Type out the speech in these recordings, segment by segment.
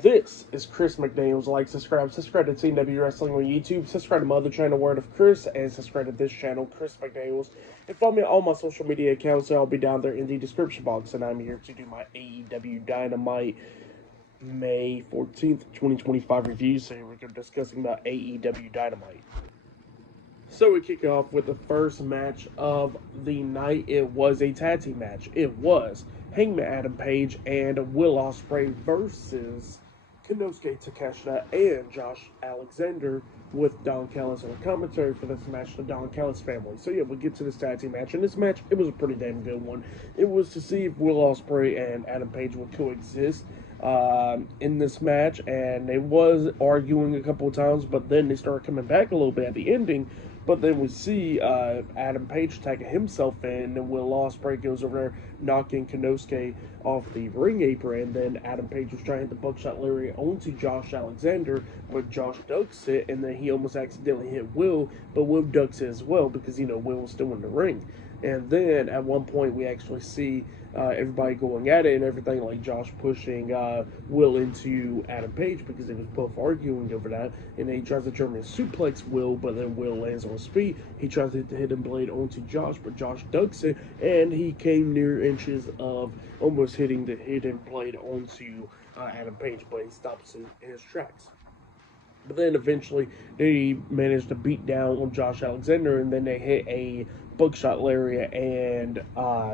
This is Chris McDaniels. Like, subscribe to TW Wrestling on YouTube, subscribe to my other channel, Word of Chris, and subscribe to this channel, Chris McDaniels. And follow me on all my social media accounts, so I'll be down there in the description box. And I'm here to do my AEW Dynamite May 14th, 2025 review. So here we're discussing about AEW Dynamite. So we kick off with the first match of the night. It was a tag team match. It was Hangman Adam Page and Will Ospreay versus Konosuke Takeshita and Josh Alexander, with Don Callis on commentary for this match, the Don Callis family. So yeah, we'll get to this tag team match. And this match, it was a pretty damn good one. It was to see if Will Ospreay and Adam Page would coexist in this match, and they was arguing a couple of times, but then they started coming back a little bit at the ending. But then we see Adam Page tagging himself in, and then Will Ospreay goes over there, knocking Konosuke off the ring apron. And then Adam Page was trying to hit the buckshot lariat onto Josh Alexander, but Josh ducks it, and then he almost accidentally hit Will, but Will ducks it as well because, Will was still in the ring. And then at one point we actually see everybody going at it and everything, like Josh pushing Will into Adam Page because they was both arguing over that. And then he tries to German suplex Will, but then Will lands on his feet. He tries to hit the hidden blade onto Josh, but Josh ducks it, and he came near inches of almost hitting the hidden blade onto Adam Page, but he stops in his tracks. But then eventually they managed to beat down on Josh Alexander, and then they hit a buckshot lariat and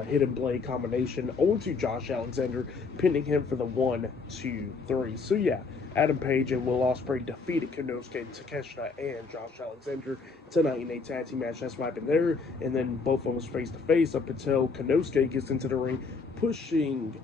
hidden blade combination onto Josh Alexander, pinning him for the 1, 2, 3. So yeah, Adam Page and Will Ospreay defeated Konosuke Takeshita and Josh Alexander tonight in a tag team match. That's what happened there. And then both of them was face to face up until Konosuke gets into the ring, pushing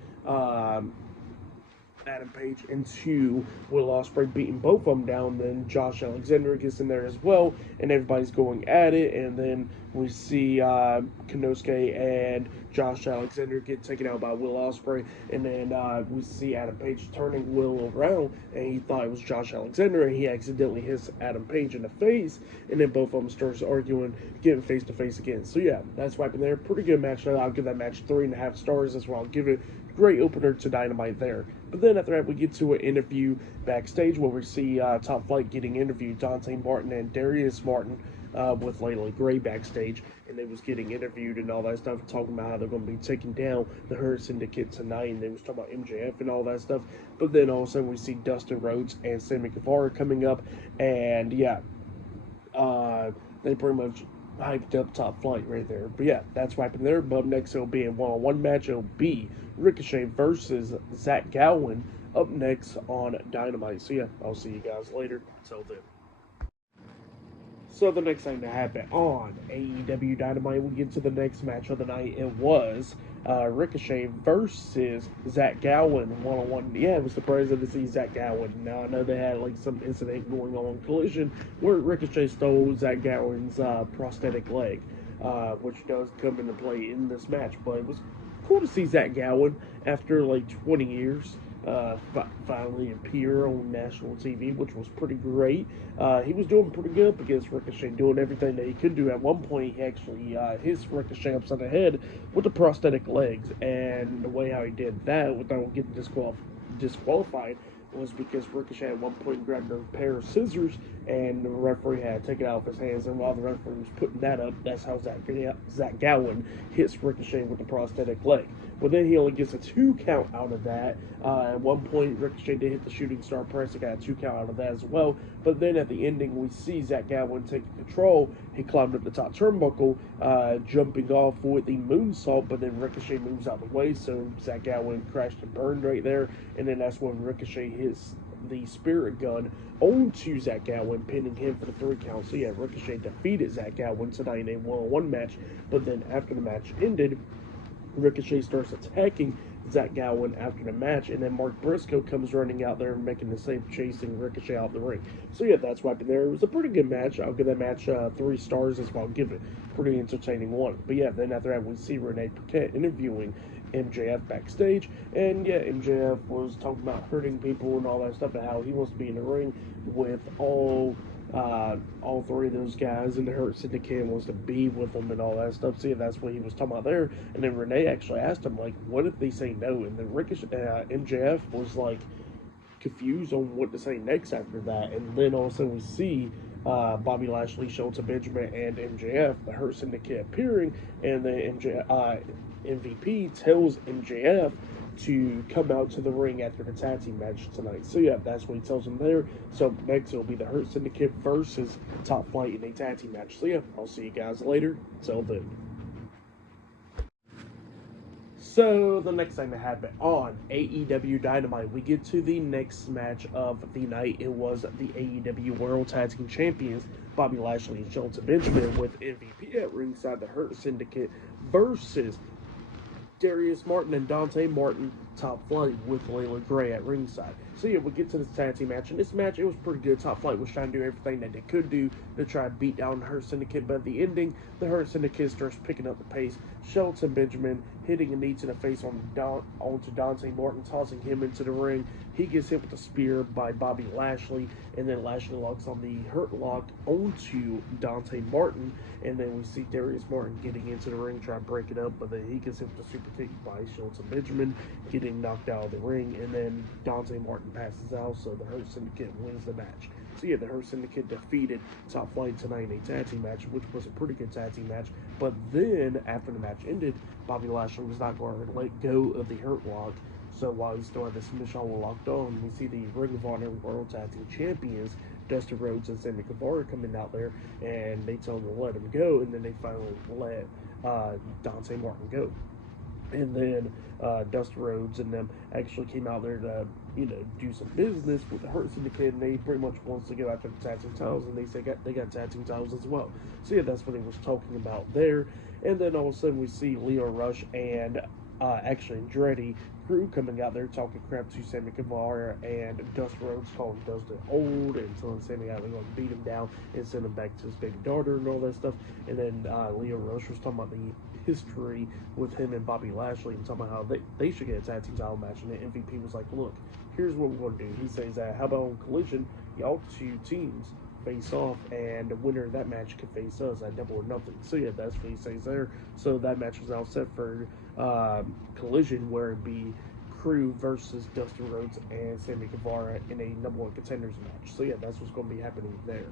Adam Page into Will Ospreay, beating both of them down. Then Josh Alexander gets in there as well, and everybody's going at it. And then we see Konosuke and Josh Alexander get taken out by Will Ospreay, and then we see Adam Page turning Will around, and he thought it was Josh Alexander, and he accidentally hits Adam Page in the face, and then both of them starts arguing, getting face to face again. So yeah, that's what happened there. Pretty good match. I'll give that match 3.5 stars. That's why I'll give it. Great opener to Dynamite there. But then after that, we get to an interview backstage where we see Top Flight getting interviewed, Dante Martin and Darius Martin, with Layla Gray backstage, and they was getting interviewed and all that stuff, talking about how they're going to be taking down the Hurt Syndicate tonight, and they was talking about MJF and all that stuff. But then all of a sudden we see Dustin Rhodes and Sammy Guevara coming up, and yeah, they pretty much hyped up Top Flight right there. But yeah, that's what happened there. But up next, it'll be a one-on-one match. It'll be Ricochet versus Zach Gowen up next on Dynamite. So yeah, I'll see you guys later. Until then. So the next thing that happened on AEW Dynamite, we get to the next match of the night. It was Ricochet versus Zach Gowen one-on-one. Yeah, I was surprised to see Zach Gowen. Now I know they had like some incident going on, collision, where Ricochet stole Zach Gowen's prosthetic leg, which does come into play in this match. But it was cool to see Zach Gowen after like 20 years. Finally appear on national TV, which was pretty great. He was doing pretty good against Ricochet, doing everything that he could do. At one point, he actually hit Ricochet upside the head with the prosthetic legs, and the way how he did that without getting disqualified was because Ricochet at one point grabbed a pair of scissors, and the referee had to take it out of his hands. And while the referee was putting that up, that's how Zach Gowen hits Ricochet with the prosthetic leg. Well, then he only gets a 2 count out of that. At one point, Ricochet did hit the shooting star press. He got a 2 count out of that as well. But then at the ending, we see Zach Gowen taking control. He climbed up the top turnbuckle, jumping off with the moonsault, but then Ricochet moves out the way, so Zach Gowen crashed and burned right there. And then that's when Ricochet hits the spirit gun onto Zach Gowen, pinning him for the 3 count. So yeah, Ricochet defeated Zach Gowen tonight in a one-on-one match. But then after the match ended, Ricochet starts attacking Zach Gowen after the match, and then Mark Briscoe comes running out there and making the same, chasing Ricochet out the ring. So yeah, that's what happened there. It was a pretty good match. I'll give that match 3 stars as well. I'll give it pretty entertaining one. But yeah, then after that we see Renee Paquette interviewing MJF backstage, and yeah, MJF was talking about hurting people and all that stuff, and how he wants to be in the ring with all 3 of those guys in the Hurt Syndicate, wants to be with them and all that stuff. So yeah, that's what he was talking about there. And then Renee actually asked him, like, what if they say no? And then MJF was like, confused on what to say next after that. And then all of a sudden we see Bobby Lashley, Shelton Benjamin, and MJF, the Hurt Syndicate, appearing, and then MVP tells MJF to come out to the ring after the tag team match tonight. So yeah, that's what he tells him there. So next it'll be the Hurt Syndicate versus Top Flight in a tag team match. So yeah, I'll see you guys later. Till then. So the next thing that happened on AEW Dynamite, we get to the next match of the night. It was the AEW World Tag Team Champions, Bobby Lashley and Shelton Benjamin, with MVP at ringside, the Hurt Syndicate versus Darius Martin and Dante Martin, Top Flight, with Layla Gray at ringside. So yeah, we get to this tag team match, and this match, it was pretty good. Top Flight was trying to do everything that they could do to try to beat down the Hurt Syndicate, but at the ending, the Hurt Syndicate starts picking up the pace. Shelton Benjamin hitting a knee to the face onto Dante Martin, tossing him into the ring. He gets hit with a spear by Bobby Lashley, and then Lashley locks on the Hurt Lock onto Dante Martin, and then we see Darius Martin getting into the ring, trying to break it up, but then he gets hit with a super kick by Shelton Benjamin, getting knocked out of the ring, and then Dante Martin passes out, so the Hurt Syndicate wins the match. So yeah, the Hurt Syndicate defeated Top Flight tonight in a tag team match, which was a pretty good tag team match. But then, after the match ended, Bobby Lashley was not going to let go of the Hurt Lock. So while he still had the submission locked on, we see the Ring of Honor World Tag Team Champions, Dustin Rhodes and Sammy Guevara, coming out there, and they tell him to let him go, and then they finally let Dante Martin go. And then Dustin Rhodes and them actually came out there to, do some business with the Hurt Syndicate, and they pretty much wants to go after the tag team titles, and they got tag team titles as well. So yeah, that's what he was talking about there. And then all of a sudden we see Leo Rush and actually Andretti Crew coming out there talking crap to Sammy Guevara, and Dustin Rhodes calling Dustin old and telling Sammy how they're going to beat him down and send him back to his baby daughter and all that stuff. And then Leo Rush was talking about the history with him and Bobby Lashley and talking about how they should get a tag team title match. And the MVP was like, look, here's what we're going to do. He says, how about on Collision, y'all two teams face off, and the winner of that match could face us at Double or Nothing. So yeah, that's what he says there. So that match was now set for Collision, where it'd be Crew versus Dustin Rhodes and Sammy Guevara in a number one contenders match. So yeah, that's what's going to be happening there.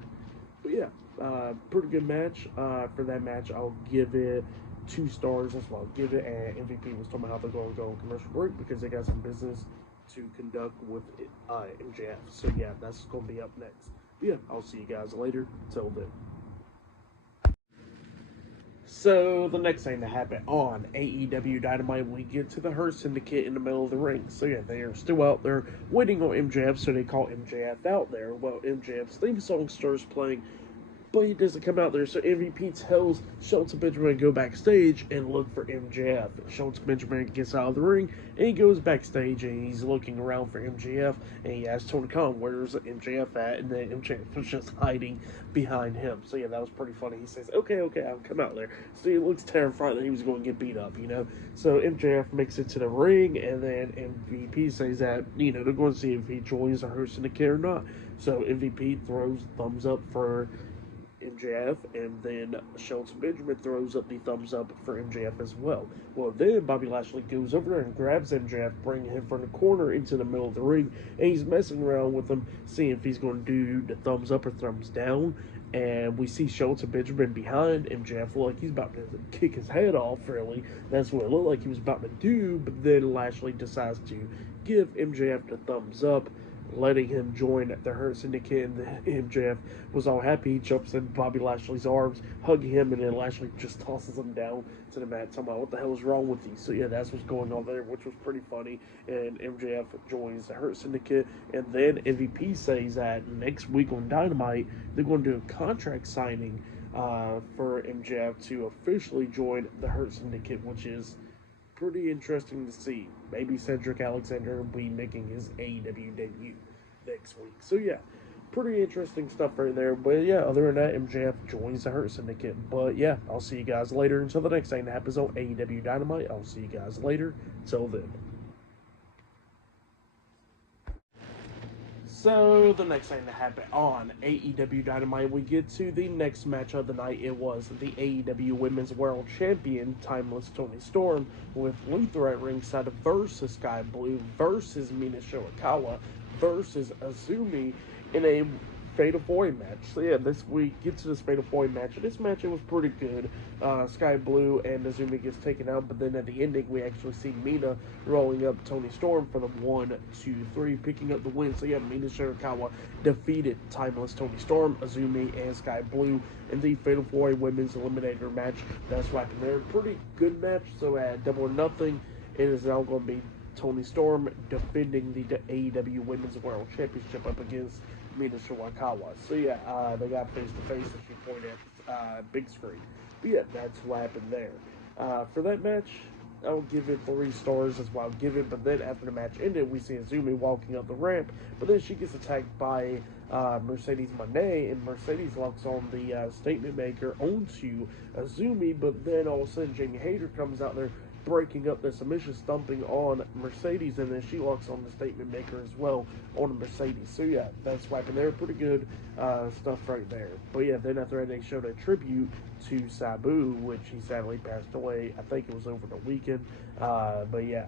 But yeah, pretty good match. For that match, I'll give it 2 stars. That's what I'll give it. And MVP was talking about how they're going to go on commercial break because they got some business to conduct with MJF. So yeah, that's going to be up next. But yeah, I'll see you guys later. Till then. So the next thing that happened on AEW Dynamite, we get to the Hurt Syndicate in the middle of the ring. So yeah, they are still out there waiting on MJF, so they call MJF out there. Well, MJF's theme song starts playing, but he doesn't come out there, so MVP tells Shelton Benjamin to go backstage and look for MJF. Shelton Benjamin gets out of the ring, and he goes backstage, and he's looking around for MJF, and he asks Tony Khan, where's MJF at? And then MJF was just hiding behind him. So yeah, that was pretty funny. He says, okay, I'll come out there. So he looks terrified that he was going to get beat up, So MJF makes it to the ring, and then MVP says that, they're going to see if he joins the Hurt Syndicate or not. So MVP throws thumbs up for MJF, and then Shelton Benjamin throws up the thumbs up for MJF as well. Well, then Bobby Lashley goes over there and grabs MJF, bringing him from the corner into the middle of the ring, and he's messing around with him, seeing if he's going to do the thumbs up or thumbs down. And we see Shelton Benjamin behind MJF, like he's about to kick his head off, really. That's what it looked like he was about to do, but then Lashley decides to give MJF the thumbs up, letting him join the Hurt Syndicate, and MJF was all happy. He jumps in Bobby Lashley's arms, hugging him, and then Lashley just tosses him down to the mat, talking about what the hell is wrong with you. So yeah, that's what's going on there, which was pretty funny. And MJF joins the Hurt Syndicate, and then MVP says that next week on Dynamite, they're going to do a contract signing for MJF to officially join the Hurt Syndicate, which is pretty interesting to see. Maybe Cedric Alexander will be making his AEW debut next week. So yeah, pretty interesting stuff right there. But yeah, other than that, MJF joins the Hurt Syndicate. But yeah, I'll see you guys later. Until the next thing that happens on AEW Dynamite, I'll see you guys later. Till then. So, the next thing that happened on AEW Dynamite, we get to the next match of the night. It was the AEW Women's World Champion, Timeless Toni Storm, with Luther at ringside versus Sky Blue versus Mina Shirakawa versus Azumi in a Fatal 4 match. So yeah, this we get to this Fatal 4 match. This match, it was pretty good. Sky Blue and Azumi gets taken out, but then at the ending we actually see Mina rolling up Toni Storm for the 1, 2, 3, picking up the win. So yeah, Mina Shirakawa defeated Timeless Toni Storm, Azumi, and Sky Blue in the Fatal 4 Women's Eliminator match. That's right there. Pretty good match. So at Double or Nothing, it is now going to be Toni Storm defending the AEW Women's World Championship up against Mina Shirakawa. So yeah, they got face to face, as you pointed at big screen. But yeah, that's what happened there. For that match, I'll give it 3 stars as well. I'll give it, but then after the match ended, we see Azumi walking up the ramp, but then she gets attacked by Mercedes Moné, and Mercedes locks on the statement maker onto Azumi, but then all of a sudden Jamie Hayter comes out there, breaking up the submission, stomping on Mercedes, and then she locks on the statement maker as well on Mercedes. So yeah, that's wiping there. Pretty good stuff right there. But yeah, then after that, they showed a tribute to Sabu, which he sadly passed away. I think it was over the weekend. But yeah,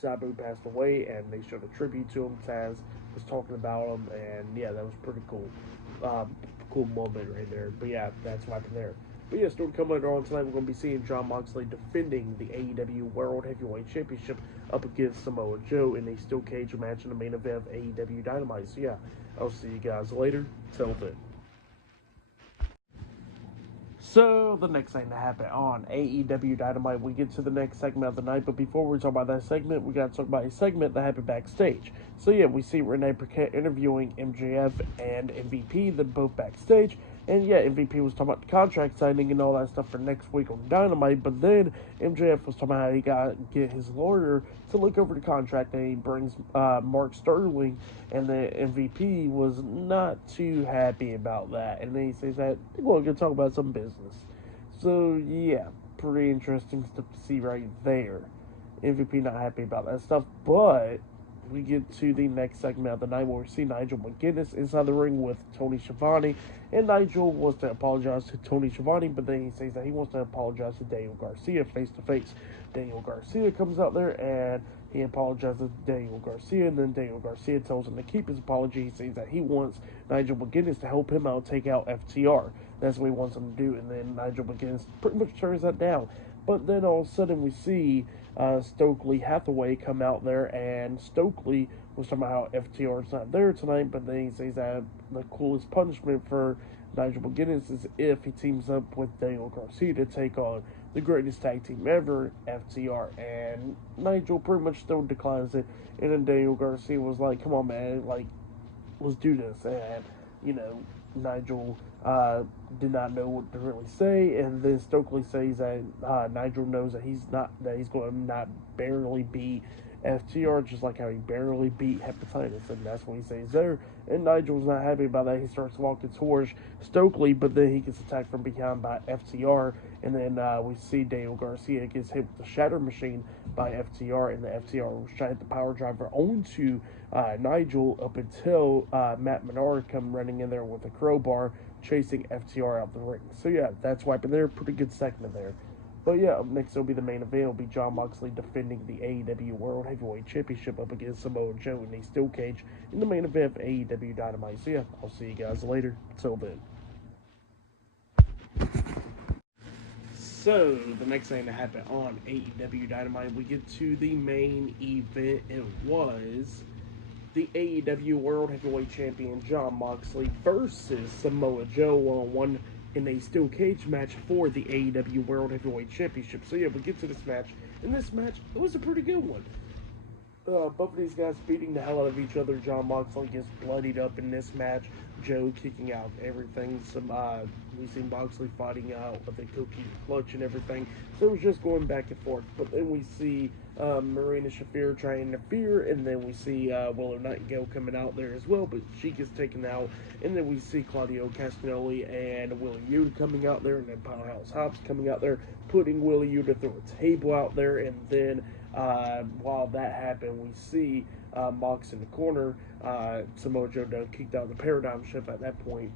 Sabu passed away, and they showed a tribute to him. Taz was talking about him, and yeah, that was pretty cool. Cool moment right there. But yeah, that's wiping there. But yeah, still coming later on tonight, we're going to be seeing Jon Moxley defending the AEW World Heavyweight Championship up against Samoa Joe in a steel cage match in the main event of AEW Dynamite. So yeah, I'll see you guys later. Till then. So, the next thing that happened on AEW Dynamite, we get to the next segment of the night, but before we talk about that segment, we got to talk about a segment that happened backstage. So yeah, we see Renee Paquette interviewing MJF and MVP, they're both backstage, and yeah, MVP was talking about the contract signing and all that stuff for next week on Dynamite, but then MJF was talking about how he got to get his lawyer to look over the contract, and he brings Mark Sterling, and the MVP was not too happy about that, and then he says that, well, we're going to talk about some business. So yeah, pretty interesting stuff to see right there. MVP not happy about that stuff, but we get to the next segment of the night where we see Nigel McGuinness inside the ring with Tony Schiavone, and Nigel wants to apologize to Tony Schiavone, but then he says that he wants to apologize to Daniel Garcia face to face. Daniel Garcia comes out there and he apologizes to Daniel Garcia, and then Daniel Garcia tells him to keep his apology. He says that he wants Nigel McGuinness to help him out take out FTR. That's what he wants him to do, and then Nigel McGuinness pretty much turns that down. But then all of a sudden we see Stokely Hathaway come out there, and Stokely was talking about how FTR is not there tonight, but then he says that the coolest punishment for Nigel McGuinness is if he teams up with Daniel Garcia to take on the greatest tag team ever, FTR, and Nigel pretty much still declines it, and then Daniel Garcia was like, come on man, like, let's do this, and, you know, Nigel did not know what to really say, and then Stokely says that Nigel knows that he's going to not barely beat FTR, just like how he barely beat Hepatitis, and that's what he says there. And Nigel's not happy about that. He starts walking towards Stokely, but then he gets attacked from behind by FTR, and then we see Daniel Garcia gets hit with the Shatter Machine by FTR, and the FTR was trying to hit the power driver onto Nigel up until Matt Menard come running in there with a crowbar, chasing FTR out the ring. So yeah, that's wiping there. Pretty good segment there. But yeah, up next will be the main event. It'll be Jon Moxley defending the AEW World Heavyweight Championship up against Samoa Joe in a steel cage in the main event of AEW Dynamite. So yeah, I'll see you guys later. Till then. So, the next thing that happened on AEW Dynamite, we get to the main event. It was the AEW World Heavyweight Champion Jon Moxley versus Samoa Joe one-on-one in a steel cage match for the AEW World Heavyweight Championship. So yeah, we get to this match. In this match, it was a pretty good one. Both of these guys beating the hell out of each other. Jon Moxley gets bloodied up in this match. Joe kicking out everything. We see Moxley fighting out with the cookie clutch and everything. So it was just going back and forth. But then we see Marina Shafir try to interfere, and then we see Willow Nightingale coming out there as well, but she gets taken out. And then we see Claudio Castagnoli and Willie Yuta coming out there, and then Powerhouse Hobbs coming out there, putting Willie Yuta through a table out there, and then while that happened, we see Mox in the corner. Samoa Joe done kicked out the paradigm shift at that point.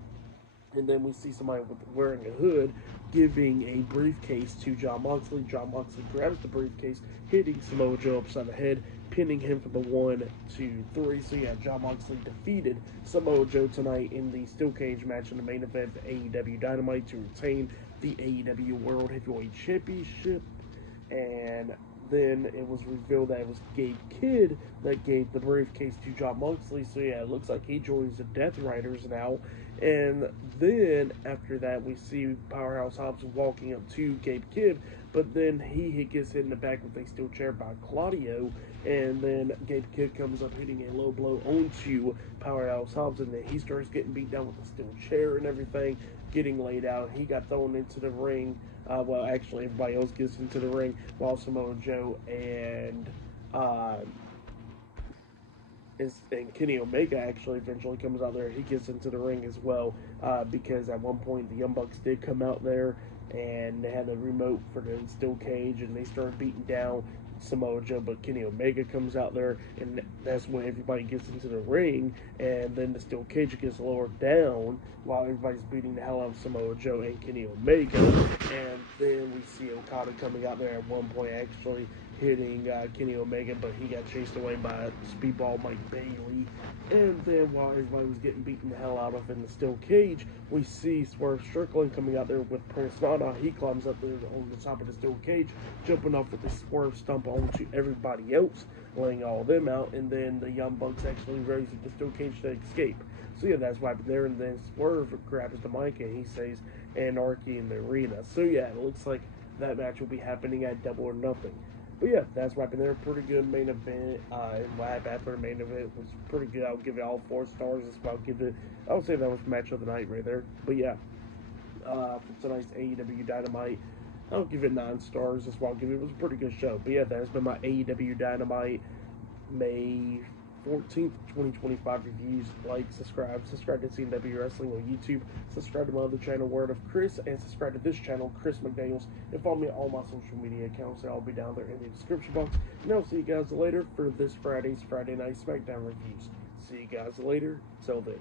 And then we see somebody wearing a hood giving a briefcase to Jon Moxley. Jon Moxley grabs the briefcase, hitting Samoa Joe upside the head, pinning him for the 1, 2, 3. So yeah, Jon Moxley defeated Samoa Joe tonight in the steel cage match in the main event of AEW Dynamite to retain the AEW World Heavyweight Championship. And then it was revealed that it was Gabe Kidd that gave the briefcase to Jon Moxley. So yeah, it looks like he joins the Death Riders now. And then after that, we see Powerhouse Hobbs walking up to Gabe Kidd, but then he gets hit in the back with a steel chair by Claudio, and then Gabe Kidd comes up hitting a low blow onto Powerhouse Hobbs, and then he starts getting beat down with a steel chair and everything, getting laid out. He got thrown into the ring. Well, actually, everybody else gets into the ring while Samoa Joe and Kenny Omega actually eventually comes out there. He gets into the ring as well because at one point the Young Bucks did come out there and they had a remote for the steel cage and they started beating down Samoa Joe, but Kenny Omega comes out there and that's when everybody gets into the ring, and then the steel cage gets lowered down while everybody's beating the hell out of Samoa Joe and Kenny Omega. And then we see Okada coming out there at one point actually hitting Kenny Omega, but he got chased away by Speedball Mike Bailey. And then while everybody was getting beaten the hell out of in the steel cage, we see Swerve Strickland coming out there with Prince Nana. He climbs up there on the top of the steel cage, jumping off with the Swerve stomp onto everybody else, laying all of them out, and then the Young Bucks actually raise the steel cage to escape. So yeah, that's why there, and then Swerve grabs the mic and he says anarchy in the arena. So yeah, it looks like that match will be happening at Double or Nothing. But yeah, that's right there. Pretty good main event. And what happened after the main event was pretty good. I'll give it all 4 stars. That's why I would say that was match of the night right there. But yeah, for tonight's AEW Dynamite, I'll give it 9 stars. That's why I'll give it. It was a pretty good show. But yeah, that has been my AEW Dynamite May 14th, 2025 reviews. Like, subscribe to CW Wrestling on YouTube, subscribe to my other channel, Word of Chris, and subscribe to this channel, Chris McDaniels, and follow me on all my social media accounts. I'll be down there in the description box. And I'll see you guys later for this Friday Night SmackDown reviews. See you guys later. Till then.